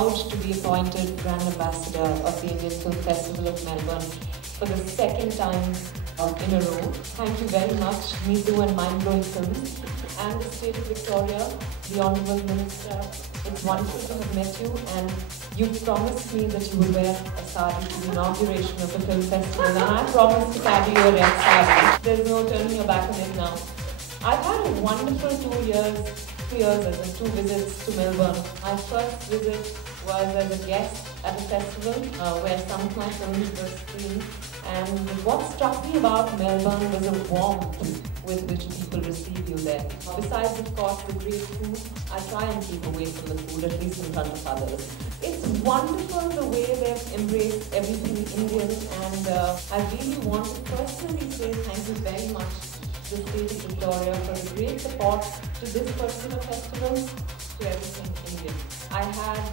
proud to be appointed Brand Ambassador of the Indian Film Festival of Melbourne for the second time in a row. Thank you very much, Me Too and Mind Blowing Films, and the State of Victoria, the Honourable Minister. It's wonderful to have met you, and you promised me that you will wear a sari to the inauguration of the film festival, and I promise to carry you a red sari. There's no turning your back on it now. I've had a wonderful 2 years as in 2 visits to Melbourne. My first visit was as a guest at a festival where some of my films were screened, and what struck me about Melbourne was the warmth with which people receive you there. Besides, of course, the great food, I try and keep away from the food, at least in front of others. It's wonderful the way they've embraced everything Indian, and I really want to personally say thank you very much to the State of Victoria for the great support to this particular festival, to everything Indian. I had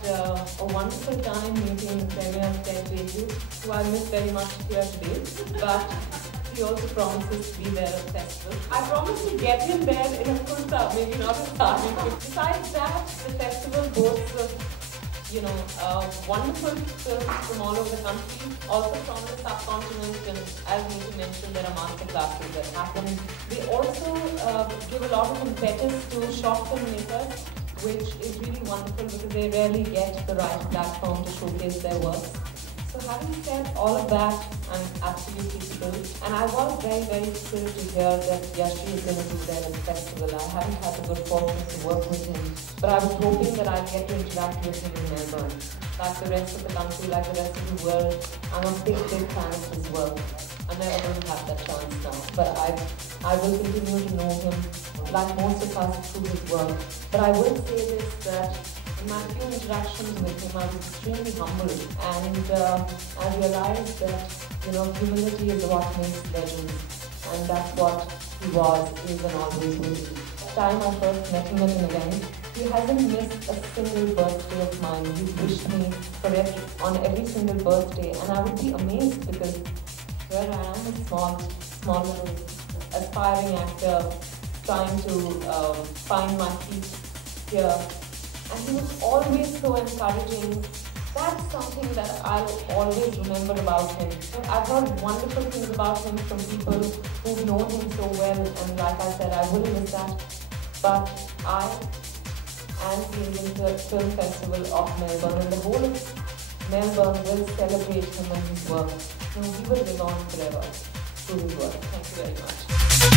a wonderful time meeting the Premier of Ted Beju, who I miss very much here today, but he also promises to be there at the festival. I promise to get him there in a kurta, maybe not a sari. Besides that, the festival boasts wonderful films from all over the country, also from the subcontinent, and as Nita mentioned, there are master classes that happen. They also give a lot of impetus to short filmmakers, which is really wonderful because they rarely get the right platform to showcase their works. So having said all of that, I'm absolutely thrilled, and I was very, very thrilled to hear that Yashi is going to be there at the festival. I haven't had the good fortune to work with him, but I was hoping that I'd get to interact with him in Melbourne. Like the rest of the country, like the rest of the world, I'm a big, big fan of his work. I'm never going to have that chance now, but I will continue to know him, like most of us, through his work. But I will say this, that in my few interactions with him, I was extremely humble, and I realized that, humility is what makes legends, and that's what he was, is, and always will be. The time I first met him at an event, he hasn't missed a single birthday of mine. He's wished me on every single birthday, and I would be amazed because here I am, a small little aspiring actor, trying to find my feet here. And he was always so encouraging. That's something that I'll always remember about him. I've heard wonderful things about him from people who've known him so well, and like I said, I will miss that. But I and the Indian Film Festival of Melbourne and the whole of Melbourne will celebrate him and his work. He will live on forever through his work. Thank you very much.